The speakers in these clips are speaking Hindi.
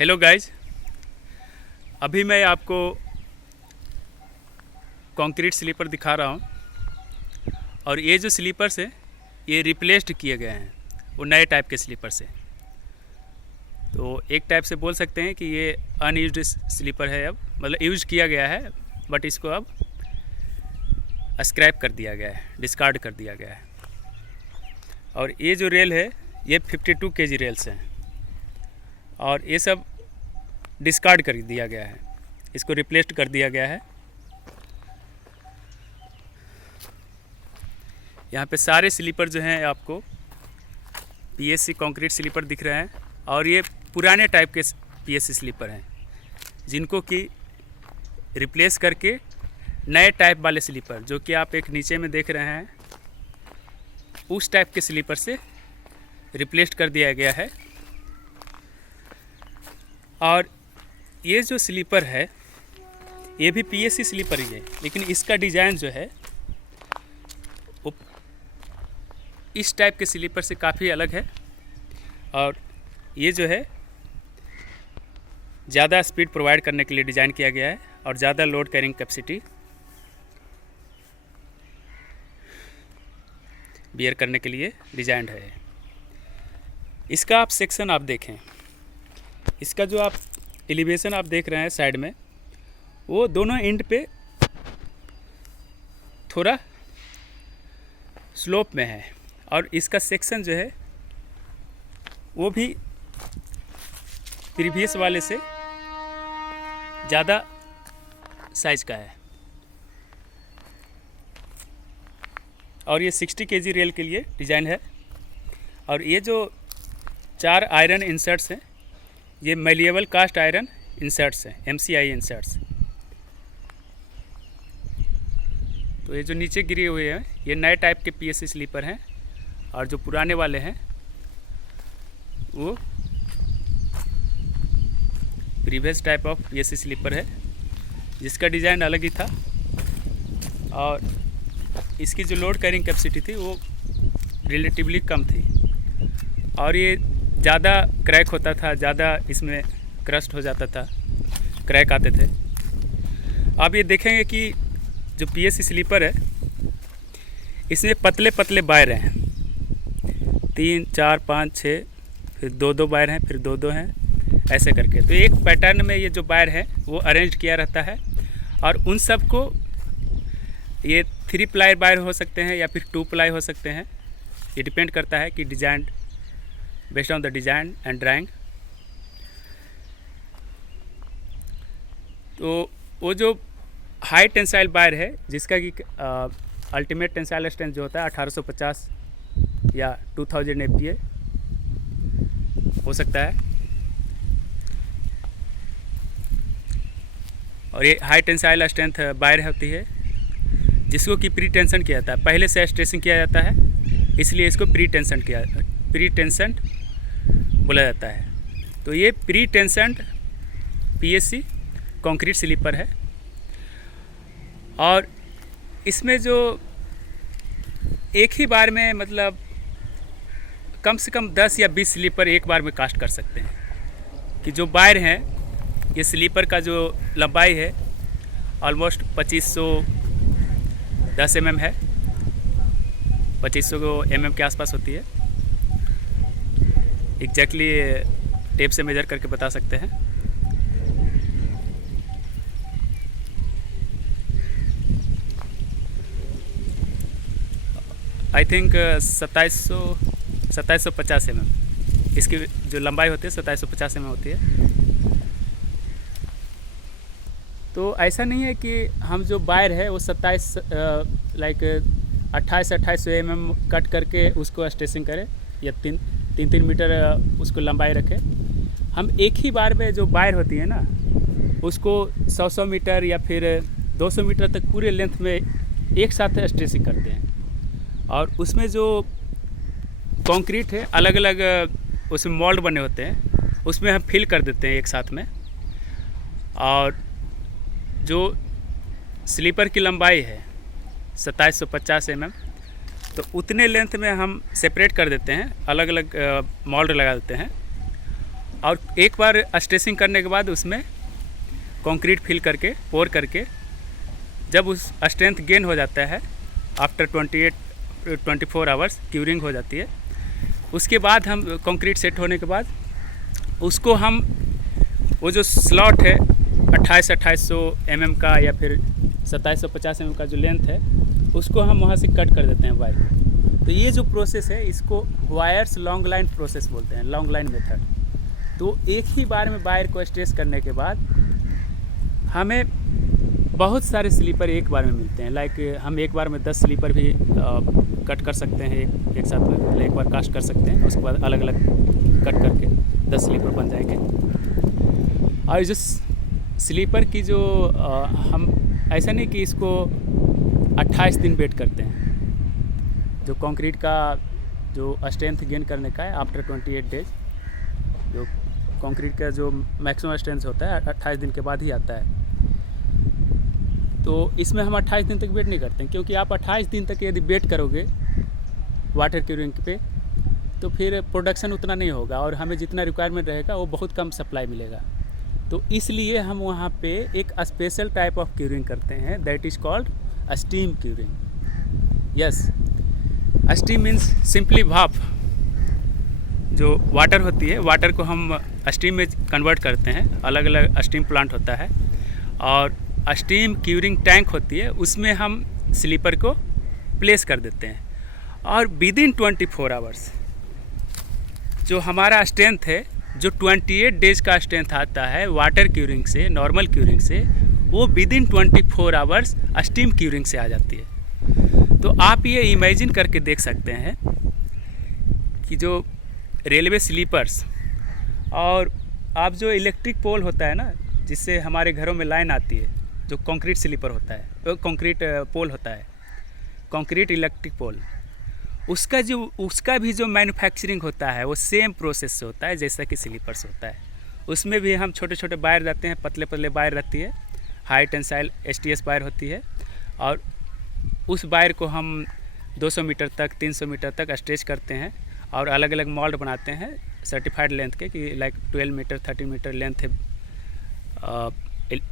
हेलो गाइज, अभी मैं आपको कंक्रीट स्लीपर दिखा रहा हूँ और ये जो स्लीपर्स हैं ये रिप्लेस्ड किए गए हैं वो नए टाइप के स्लीपर से। तो एक टाइप से बोल सकते हैं कि ये अनयूज्ड स्लीपर है, अब मतलब यूज किया गया है बट इसको अब स्क्रैप कर दिया गया है, डिस्कार्ड कर दिया गया है। और ये जो रेल है ये 52 केजी रेल्स हैं और ये सब डिस्कार्ड कर दिया गया है, इसको रिप्लेस्ड कर दिया गया है। यहाँ पे सारे स्लीपर जो हैं आपको पीएससी कंक्रीट स्लीपर दिख रहे हैं और ये पुराने टाइप के पीएससी स्लीपर हैं जिनको कि रिप्लेस करके नए टाइप वाले स्लीपर जो कि आप एक नीचे में देख रहे हैं उस टाइप के स्लीपर से रिप्लेस कर दिया गया है। और ये जो स्लीपर है ये भी पीएससी स्लीपर ही है, लेकिन इसका डिज़ाइन जो है वो इस टाइप के स्लीपर से काफ़ी अलग है। और ये जो है ज़्यादा स्पीड प्रोवाइड करने के लिए डिज़ाइन किया गया है और ज़्यादा लोड कैरिंग कैपेसिटी बियर करने के लिए डिज़ाइन है। इसका आप सेक्शन आप देखें, इसका जो आप एलिवेशन आप देख रहे हैं साइड में, वो दोनों एंड पे थोड़ा स्लोप में है और इसका सेक्शन जो है वो भी प्रीवियस वाले से ज़्यादा साइज का है। और ये 60 केजी रेल के लिए डिज़ाइन है। और ये जो 4 आयरन इंसर्ट्स हैं ये मैलिएबल कास्ट आयरन इंसर्ट्स हैं, MCI इंसर्ट्स। तो ये जो नीचे गिरे हुए हैं ये नए टाइप के पीएससी स्लीपर हैं और जो पुराने वाले हैं वो previous type of PSC sleeper है जिसका डिज़ाइन अलग ही था और इसकी जो लोड कैरिंग कैपेसिटी थी वो रिलेटिवली कम थी और ये ज़्यादा क्रैक होता था, ज़्यादा इसमें क्रस्ट हो जाता था, क्रैक आते थे। आप ये देखेंगे कि जो पीएससी स्लीपर है इसमें पतले पतले वायर हैं, 3, 4, 5, 6, फिर 2 वायर हैं, फिर 2 हैं, ऐसे करके। तो एक पैटर्न में ये जो वायर है वो अरेंज किया रहता है और उन सब को ये 3 प्लाई वायर हो सकते हैं या फिर 2 प्लाई हो सकते हैं, ये डिपेंड करता है कि design based on the design and drawing. तो वो जो हाई टेंसाइल वायर है जिसका कि अल्टीमेट टेंसाइल स्ट्रेंथ जो होता है 1850 या 2000 MPa हो सकता है। और ये हाई टेंसाइल स्ट्रेंथ वायर होती है जिसको कि प्री टेंशन किया जाता है, पहले से स्ट्रेसिंग किया जाता है, इसलिए इसको प्री टेंशन बोला जाता है। तो ये pre tension PSC concrete sleeper है और इसमें जो एक ही बार में मतलब कम से कम 10 या 20 स्लीपर एक बार में कास्ट कर सकते हैं। कि जो वायर हैं ये स्लीपर का जो लंबाई है ऑलमोस्ट 2510 mm है, 2500 mm के आसपास होती है। एग्जैक्टली टेप से मेजर करके बता सकते हैं। आई थिंक 2750 mm इसकी जो लंबाई होती है 2750 mm होती है। तो ऐसा नहीं है कि हम जो वायर है वो 2800 mm कट करके उसको स्ट्रेसिंग करें या 3 मीटर उसको लंबाई रखें। हम एक ही बार में जो वायर होती है ना उसको 100 मीटर या फिर 200 मीटर तक पूरे लेंथ में एक साथ स्ट्रेसिंग करते हैं। और उसमें जो कंक्रीट है अलग अलग उसमें मोल्ड बने होते हैं, उसमें हम फिल कर देते हैं एक साथ में। और जो स्लीपर की लंबाई है 2750 mm, तो उतने लेंथ में हम सेपरेट कर देते हैं, अलग अलग मोल्ड लगा देते हैं और एक बार स्ट्रेसिंग करने के बाद उसमें कंक्रीट फिल करके पोर करके जब उस स्ट्रेंथ गेन हो जाता है आफ्टर 24 आवर्स क्यूरिंग हो जाती है, उसके बाद हम कंक्रीट सेट होने के बाद उसको हम वो जो स्लॉट है 2800 mm का या फिर 2750 mm का जो लेंथ है उसको हम वहाँ से कट कर देते हैं वायर। तो ये जो प्रोसेस है इसको वायर्स लॉन्ग लाइन प्रोसेस बोलते हैं, लॉन्ग लाइन मेथड। तो एक ही बार में वायर को स्ट्रेस करने के बाद हमें बहुत सारे स्लीपर एक बार में मिलते हैं। लाइक हम एक बार में 10 स्लीपर भी कट कर सकते हैं एक साथ में, मतलब एक बार कास्ट कर सकते हैं, उसके बाद अलग अलग कट करके 10 स्लीपर बन जाएंगे। और जो स्लीपर की जो हम ऐसा नहीं कि इसको 28 दिन वेट करते हैं। जो कंक्रीट का जो स्ट्रेंथ गेन करने का है आफ्टर 28 डेज, जो कंक्रीट का जो मैक्सिमम स्ट्रेंथ होता है 28 दिन के बाद ही आता है। तो इसमें हम 28 दिन तक वेट नहीं करते हैं, क्योंकि आप 28 दिन तक यदि वेट करोगे वाटर क्यूरिंग पे तो फिर प्रोडक्शन उतना नहीं होगा और हमें जितना रिक्वायरमेंट रहेगा वो बहुत कम सप्लाई मिलेगा। तो इसलिए हम वहाँ पे एक स्पेशल टाइप ऑफ क्यूरिंग करते हैं, that is called steam curing. Yes, steam means simply भाप। जो वाटर होती है, वाटर को हम स्टीम में कन्वर्ट करते हैं, अलग अलग स्टीम प्लांट होता है और स्टीम क्यूरिंग टैंक होती है, उसमें हम स्लीपर को प्लेस कर देते हैं और विदिन 24 आवर्स जो हमारा स्ट्रेंथ है, जो 28 डेज का स्ट्रेंथ आता है वाटर क्यूरिंग से, नॉर्मल क्यूरिंग से, वो विदिन 24 आवर्स स्टीम क्यूरिंग से आ जाती है। तो आप ये इमेजिन करके देख सकते हैं कि जो रेलवे स्लीपर्स और आप जो इलेक्ट्रिक पोल होता है ना, जिससे हमारे घरों में लाइन आती है, जो कंक्रीट स्लीपर होता है, वो कंक्रीट पोल होता है, कंक्रीट इलेक्ट्रिक पोल, उसका भी जो मैन्युफैक्चरिंग होता है वो सेम प्रोसेस से होता है जैसा कि स्लीपर्स होता है। उसमें भी हम छोटे छोटे वायर रहते हैं, पतले पतले वायर रहती है, हाई टेंसाइल STS वायर होती है और उस वायर को हम 200 मीटर तक 300 मीटर तक स्ट्रेच करते हैं और अलग अलग मोल्ड बनाते हैं सर्टिफाइड लेंथ के, कि लाइक 12 मीटर 13 मीटर लेंथ है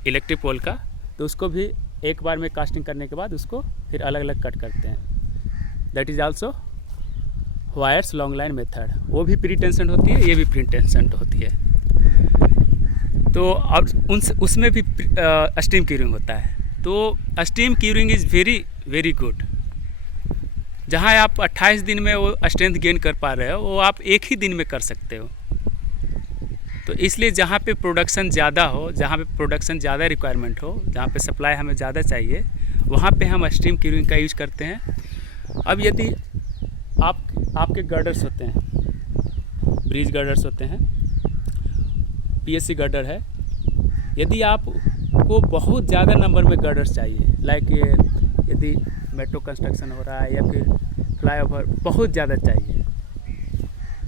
इलेक्ट्रिक पोल का। तो उसको भी एक बार में कास्टिंग करने के बाद उसको फिर अलग अलग कट करते हैं। That is also wires long line method. वो भी प्री टेंशन होती है, ये भी प्री टेंशन होती है। तो और उसमें भी स्टीम क्यूरिंग होता है। तो steam curing is very very good. जहाँ आप 28 दिन में वो स्ट्रेंथ गेन कर पा रहे हो, वो आप एक ही दिन में कर सकते हो। तो इसलिए जहाँ पे प्रोडक्शन ज़्यादा हो, जहाँ पे प्रोडक्शन ज़्यादा रिक्वायरमेंट हो, जहाँ पे सप्लाई हमें ज़्यादा चाहिए, वहाँ पे हम स्टीम क्यूरिंग का यूज़ करते हैं। अब यदि आपके गर्डर्स होते हैं, ब्रिज गर्डर्स होते हैं, PSC गर्डर है, यदि आपको बहुत ज़्यादा नंबर में गर्डर्स चाहिए, लाइक यदि मेट्रो कंस्ट्रक्शन हो रहा है या फिर फ्लाईओवर बहुत ज़्यादा चाहिए,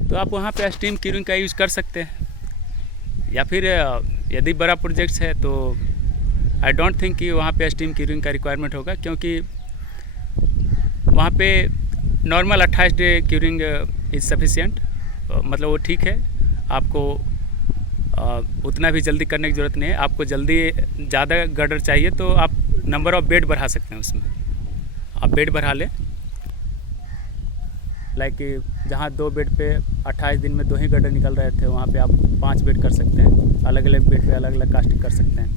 तो आप वहाँ पे स्टीम क्यूरिंग का यूज़ कर सकते हैं। या फिर यदि बड़ा प्रोजेक्ट्स है तो आई डोंट थिंक कि वहाँ पे स्टीम क्यूरिंग का रिक्वायरमेंट होगा, क्योंकि वहाँ पे normal 28 day curing is sufficient, मतलब वो ठीक है। आपको उतना भी जल्दी करने की ज़रूरत नहीं है। आपको जल्दी ज़्यादा गर्डर चाहिए तो आप नंबर ऑफ़ बेड बढ़ा सकते हैं, उसमें आप बेड बढ़ा लें। लाइक जहाँ 2 बेड पे 28 दिन में 2 ही गर्डर निकल रहे थे, वहाँ पे आप 5 बेड कर सकते हैं, अलग अलग बेड पे अलग अलग कास्टिंग कर सकते हैं।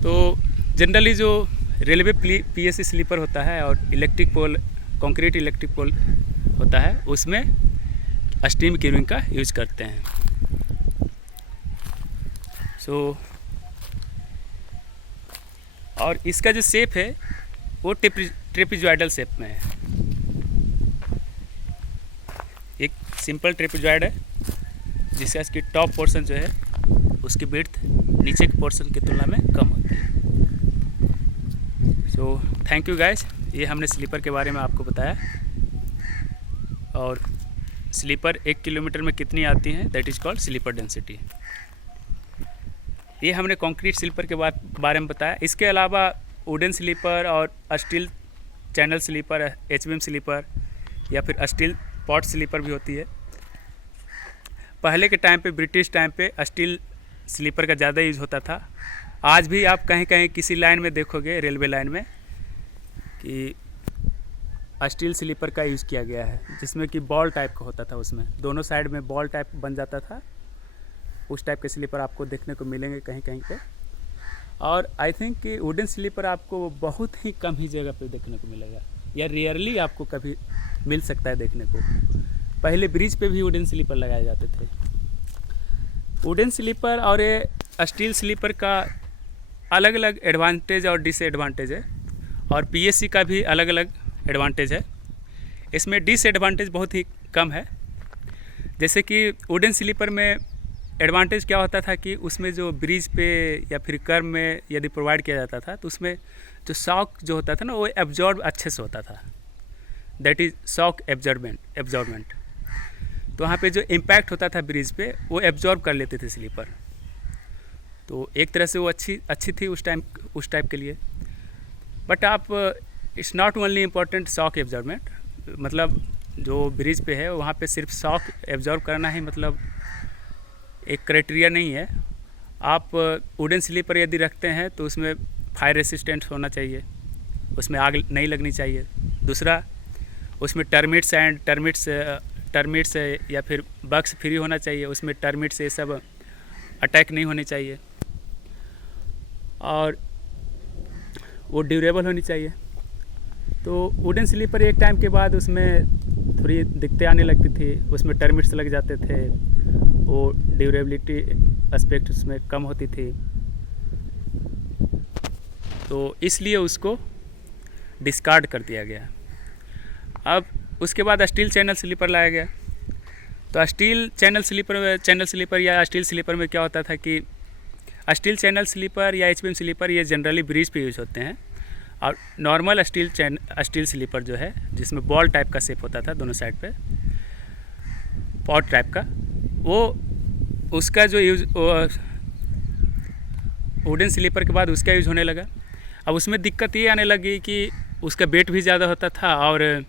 तो जनरली जो रेलवे PSC स्लीपर होता है और electric pole, concrete electric pole होता है, उसमें स्टीम क्यूरिंग का यूज़ करते हैं। सो और इसका जो शेप है वो ट्रेपेजॉइडल शेप में है। एक सिंपल ट्रेपेजॉइड है जिसका इसकी टॉप पोर्शन जो है उसकी विड्थ नीचे के पोर्शन की तुलना में कम होती है। सो थैंक यू गाइस, ये हमने स्लीपर के बारे में आपको बताया। और स्लीपर 1 किलोमीटर में कितनी आती हैं, that is called sleeper density. ये हमने कंक्रीट स्लीपर के बारे में बताया। इसके अलावा वुडन स्लीपर और steel channel sleeper, HBM sleeper या फिर स्टील पॉट स्लीपर भी होती है। पहले के टाइम पे, ब्रिटिश टाइम पे स्टील स्लीपर का ज़्यादा यूज़ होता था। आज भी आप कहीं कहीं किसी लाइन में देखोगे, रेलवे लाइन में, कि स्टील स्लीपर का यूज़ किया गया है, जिसमें कि बॉल टाइप का होता था, उसमें दोनों साइड में बॉल टाइप बन जाता था। उस टाइप के स्लीपर आपको देखने को मिलेंगे कहीं कहीं पे। और आई थिंक कि वुडन स्लीपर आपको बहुत ही कम ही जगह पे देखने को मिलेगा, या रेयरली आपको कभी मिल सकता है देखने को। पहले ब्रिज पे भी वुडन स्लीपर लगाए जाते थे। वुडन स्लीपर और ये स्टील स्लीपर का अलग अलग एडवांटेज और डिसएडवांटेज है, और पीएससी का भी अलग अलग एडवांटेज है। इसमें डिसएडवांटेज बहुत ही कम है। जैसे कि वुडन स्लीपर में एडवांटेज क्या होता था कि उसमें जो ब्रिज पे या फिर कर्व में यदि प्रोवाइड किया जाता था, तो उसमें जो शॉक जो होता था ना, वो एब्जॉर्ब अच्छे से होता था। That is shock absorbment. तो वहाँ पे जो इम्पैक्ट होता था ब्रिज पे, वो एब्जॉर्ब कर लेते थे स्लीपर। तो एक तरह से वो अच्छी थी उस टाइप के लिए। बट आप, it's not only important shock absorbment, मतलब जो ब्रिज पे है वहाँ पे सिर्फ शॉक एब्जॉर्ब करना ही मतलब एक क्राइटेरिया नहीं है। आप वुडन स्लीपर यदि रखते हैं तो उसमें फायर रेसिस्टेंट होना चाहिए, उसमें आग नहीं लगनी चाहिए। दूसरा, उसमें टर्मिट्स या फिर बग्स फ्री होना चाहिए, उसमें टर्मिट्स ये सब अटैक नहीं होने चाहिए। और वो ड्यूरेबल होनी चाहिए। तो वुडन स्लीपर एक टाइम के बाद उसमें थोड़ी दिक्कतें आने लगती थी, उसमें टर्मिट्स लग जाते थे, वो ड्यूरेबिलिटी एस्पेक्ट उसमें कम होती थी। तो इसलिए उसको डिस्कार्ड कर दिया गया। अब उसके बाद स्टील चैनल स्लीपर लाया गया। तो स्टील चैनल स्लीपर या स्टील स्लीपर में क्या होता था कि स्टील चैनल स्लीपर या एचबीएम स्लीपर ये जनरली ब्रिज पे यूज़ होते हैं। और नॉर्मल स्टील स्लीपर जो है, जिसमें बॉल टाइप का शेप होता था दोनों साइड पे, पॉट टाइप का, वो उसका जो यूज़ वुडन स्लीपर के बाद उसका यूज़ होने लगा। अब उसमें दिक्कत ये आने लगी कि उसका वेट भी ज़्यादा होता था और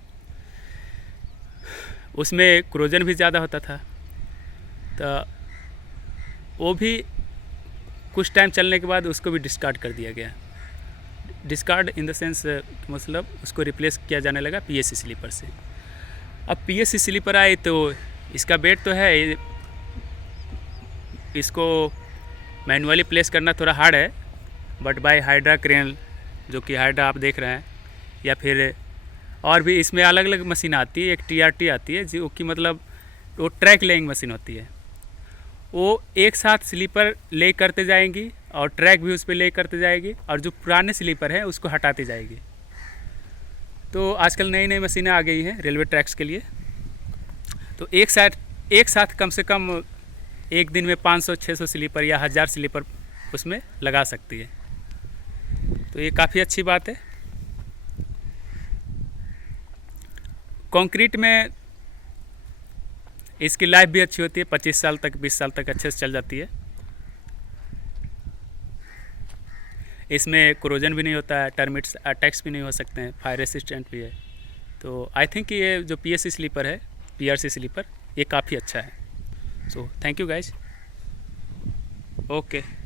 उसमें क्रोजन भी ज़्यादा होता था। तो वो भी कुछ टाइम चलने के बाद उसको भी डिस्कार्ड कर दिया गया। डिस्कार्ड इन द सेंस मतलब उसको रिप्लेस किया जाने लगा पीएससी स्लीपर से। अब पीएससी स्लीपर आए तो इसका वेट तो है, इसको मैनुअली प्लेस करना थोड़ा हार्ड है, बट बाय हाइड्रा क्रेन, जो कि हाइड्रा आप देख रहे हैं, या फिर और भी इसमें अलग अलग मशीन आती है। एक टीआरटी आती है जो कि मतलब वो ट्रैक लेइंग मशीन होती है। वो एक साथ स्लीपर ले करते जाएंगी और ट्रैक भी उस पर ले करते जाएगी, और जो पुराने स्लीपर हैं उसको हटाती जाएगी। तो आजकल नई नई मशीनें आ गई हैं रेलवे ट्रैक्स के लिए। तो एक साथ कम से कम एक दिन में 500-600 स्लीपर या 1000 स्लीपर उसमें लगा सकती है। तो ये काफ़ी अच्छी बात है। कंक्रीट में इसकी लाइफ भी अच्छी होती है, 25 साल तक 20 साल तक अच्छे से चल जाती है। इसमें क्रोजन भी नहीं होता है, टर्मिट्स अटैक्स भी नहीं हो सकते हैं, फायर रेसिस्टेंट भी है। तो आई थिंक ये जो पीएससी स्लीपर है, पीआरसी स्लीपर, ये काफ़ी अच्छा है। So thank you guys. Okay.